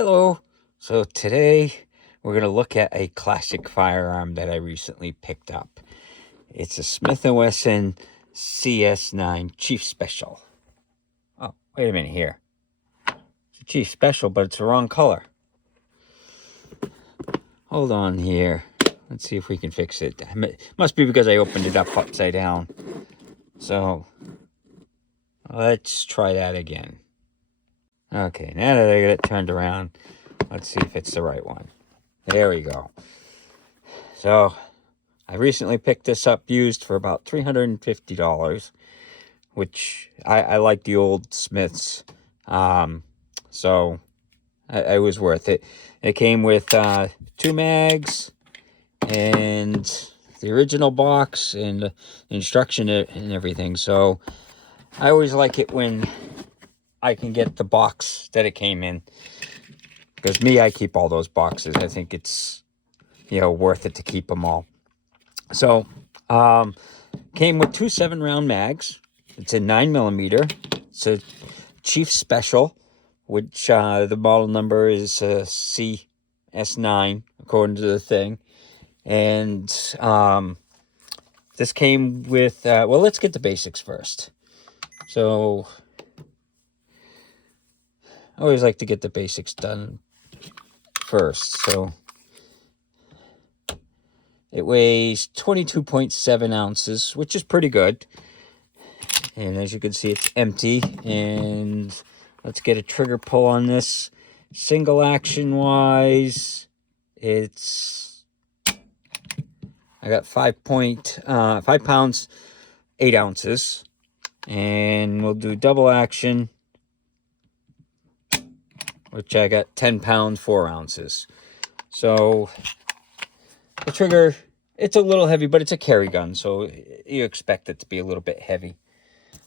Hello. So today we're going to look at a classic firearm that I recently picked up. It's a Smith & Wesson CS9 Chief Special. Oh, wait a minute here. It's a Chief Special, but it's the wrong color. Hold on here. Let's see if we can fix it. Must be because I opened it up upside down. So let's try that again. Okay, now that I got it turned around, let's see if it's the right one. There we go. So I recently picked this up used for about $350, which I like the old Smiths. So it was worth it. It came with 2 mags and the original box and instruction and everything. So I always like it when I can get the box that it came in. Because I keep all those boxes. I think it's, worth it to keep them all. So, came with 2 7-round mags. It's a 9mm. It's a Chief Special, which the model number is CS9, according to the thing. And this came with, well, let's get the basics first. So, I always like to get the basics done first. So, it weighs 22.7 ounces, which is pretty good. And as you can see, it's empty. And let's get a trigger pull on this. Single action wise, I got 5 pounds, 8 ounces. And we'll do double action, which I got 10 pounds, 4 ounces. So the trigger, it's a little heavy, but it's a carry gun, so you expect it to be a little bit heavy.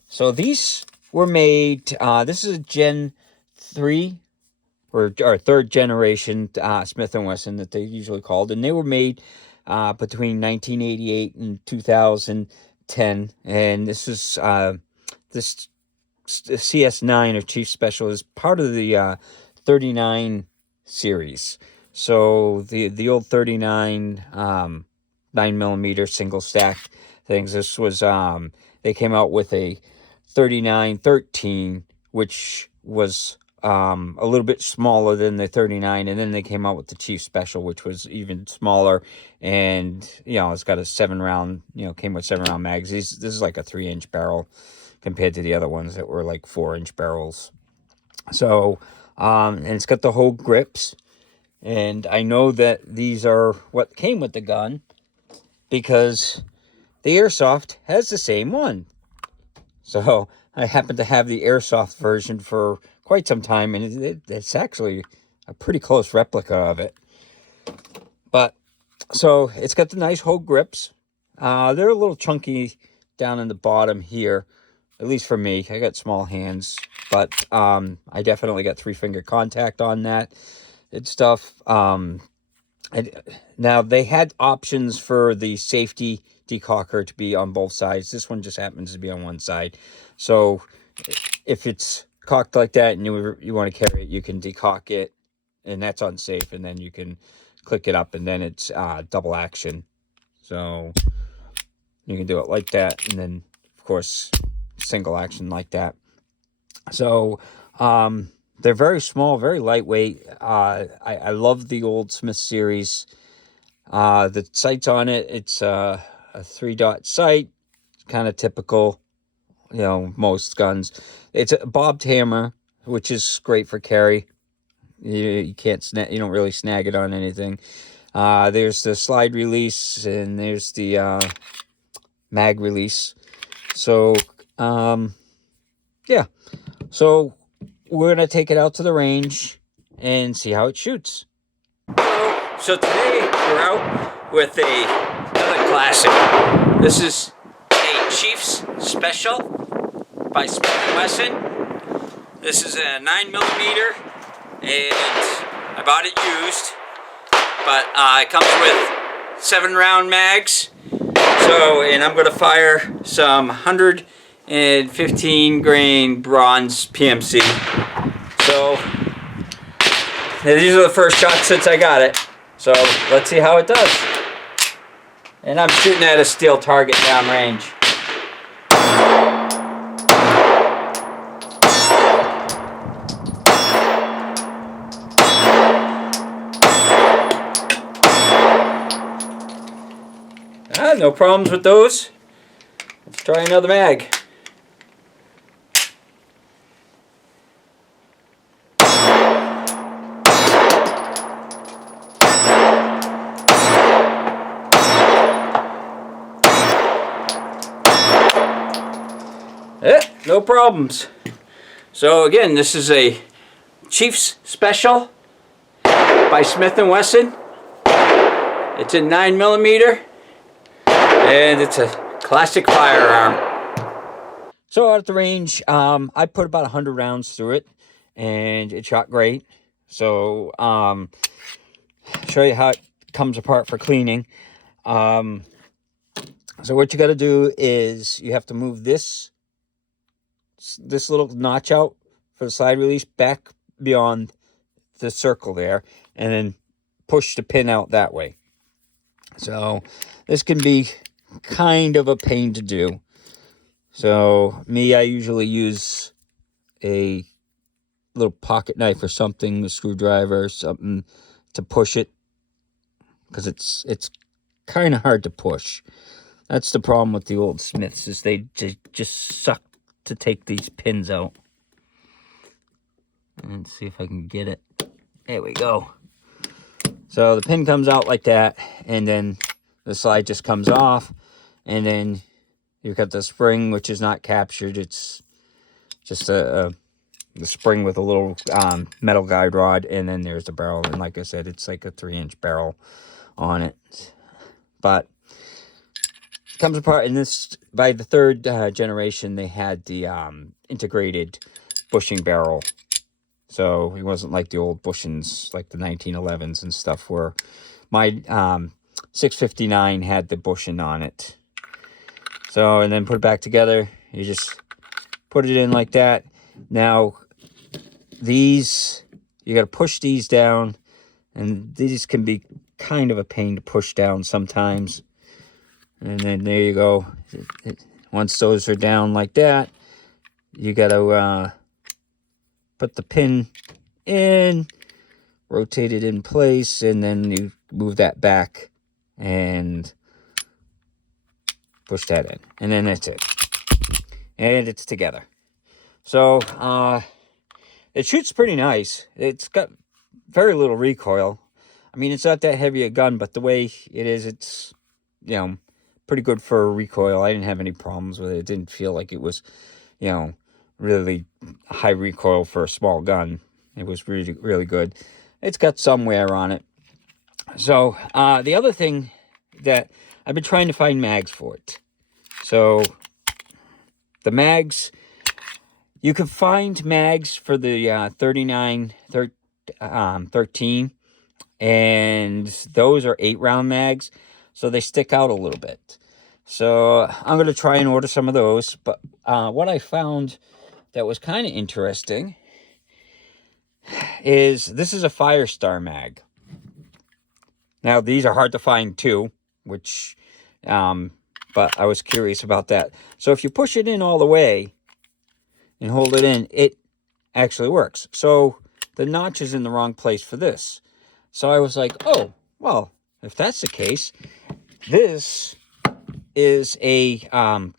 So these were made, this is a Gen 3, or 3rd generation Smith & Wesson that they usually called, and they were made between 1988 and 2010, and this is, this CS9 or Chief Special is part of the 39 series. So the old 39 9mm single stack things. This was they came out with a 3913, which was a little bit smaller than the 39, and then they came out with the Chief Special, which was even smaller, and it's got a 7-round, came with 7-round mags. This is like a 3-inch barrel compared to the other ones that were like 4-inch barrels. So and it's got the whole grips. And I know that these are what came with the gun because the Airsoft has the same one. So I happen to have the Airsoft version for quite some time, and it's actually a pretty close replica of it. But, so it's got the nice whole grips. They're a little chunky down in the bottom here, at least for me. I got small hands, but I definitely got 3-finger contact on that. And stuff. Now they had options for the safety decocker to be on both sides. This one just happens to be on one side. So if it's cocked like that and you want to carry it, you can decock it, and that's unsafe. And then you can click it up, and then it's double action. So you can do it like that, and then of course single action like that. So they're very small, very lightweight. I love the old Smith series. The sights on it, it's a 3-dot sight, kind of typical, most guns. It's a bobbed hammer, which is great for carry. You can't you don't really snag it on anything. There's the slide release, and there's the mag release. So, yeah. So we're going to take it out to the range and see how it shoots. So today we're out with another classic. This is a Chief's Special by Smith & Wesson. This is a 9mm, and I bought it used, but it comes with 7-round mags. So, and I'm going to fire some 115 grain bronze PMC. So these are the first shots since I got it. So let's see how it does. And I'm shooting at a steel target downrange. No problems with those. Let's try another mag. No problems. So again, this is a Chief's Special by Smith & Wesson. It's in 9mm. And it's a classic firearm. So out at the range, I put about 100 rounds through it, and it shot great. So show you how it comes apart for cleaning. So what you got to do is you have to move this little notch out for the slide release back beyond the circle there, and then push the pin out that way. So this can be kind of a pain to do. So I usually use a little pocket knife or something, a screwdriver or something to push it, because it's kind of hard to push. That's the problem with the old Smiths, is they just suck to take these pins out. And see if I can get it. There we go. So the pin comes out like that, and then the slide just comes off. And then you've got the spring, which is not captured. It's just the spring with a little metal guide rod, and then there's the barrel. And like I said, it's like a 3-inch barrel on it. But it comes apart, and this, by the third generation, they had the integrated bushing barrel. So it wasn't like the old bushings, like the 1911s and stuff, where my 659 had the bushing on it. So, and then put it back together. You just put it in like that. Now, these, you got to push these down, and these can be kind of a pain to push down sometimes. And then there you go. Once those are down like that, you got to put the pin in, rotate it in place, and then you move that back and push that in, and then that's it, and it's together. So it shoots pretty nice. It's got very little recoil. I mean, it's not that heavy a gun, but the way it is, it's, you know, pretty good for recoil. I didn't have any problems with it. It didn't feel like it was, you know, really high recoil for a small gun. It was really, really good. It's got some wear on it. So the other thing that I've been trying to find mags for it. So the mags, you can find mags for the 3913, and those are 8-round mags, so they stick out a little bit. So I'm going to try and order some of those. But what I found that was kind of interesting is this is a Firestar mag. Now, these are hard to find too, which, but I was curious about that. So if you push it in all the way and hold it in, it actually works. So the notch is in the wrong place for this. So I was like, oh, well, if that's the case, this is a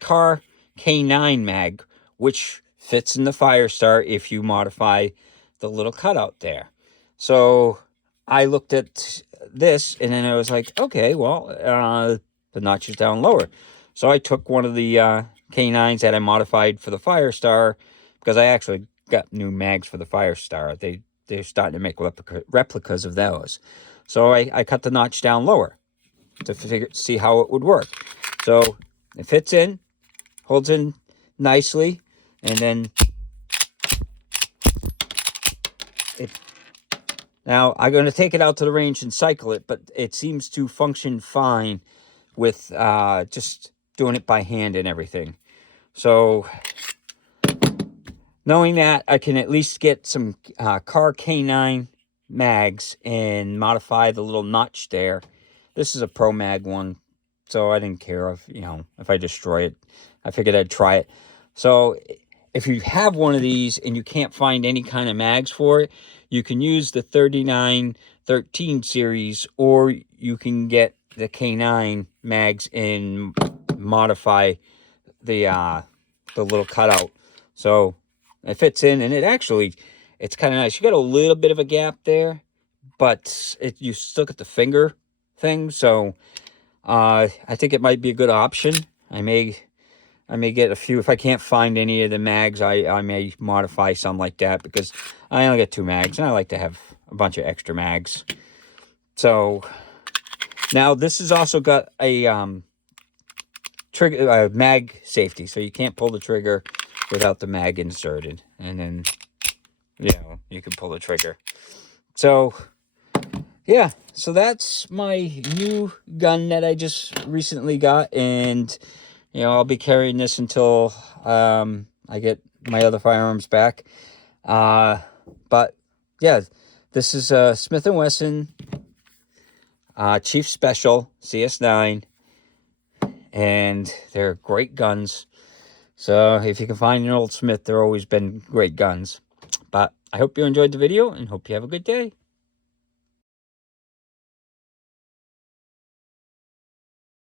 Car K9 mag, which fits in the Firestar if you modify the little cutout there. So I looked at this, and then I was like, okay, well, the notch is down lower. So I took one of the K9s that I modified for the Firestar, because I actually got new mags for the Firestar. They're starting to make replicas of those. So I cut the notch down lower to see how it would work. So it fits in, holds in nicely, and then now I'm going to take it out to the range and cycle it, but it seems to function fine with just doing it by hand and everything. So knowing that, I can at least get some Car K9 mags and modify the little notch there. This is a Pro Mag one, so I didn't care if, you know, if I destroy it. I figured I'd try it. So if you have one of these and you can't find any kind of mags for it, you can use the 3913 series, or you can get the K9 mags and modify the little cutout. So it fits in, and it's kind of nice. You got a little bit of a gap there, but you still get the finger thing. So I think it might be a good option. I may get a few. If I can't find any of the mags, I may modify some like that, because I only get 2 mags, and I like to have a bunch of extra mags. So now this has also got a trigger mag safety, so you can't pull the trigger without the mag inserted, and then, you know, you can pull the trigger. So yeah, so that's my new gun that I just recently got, and you know, I'll be carrying this until I get my other firearms back. But yeah, this is Smith & Wesson Chief Special CS9, and they're great guns. So if you can find an old Smith, they're always been great guns. But I hope you enjoyed the video, and hope you have a good day.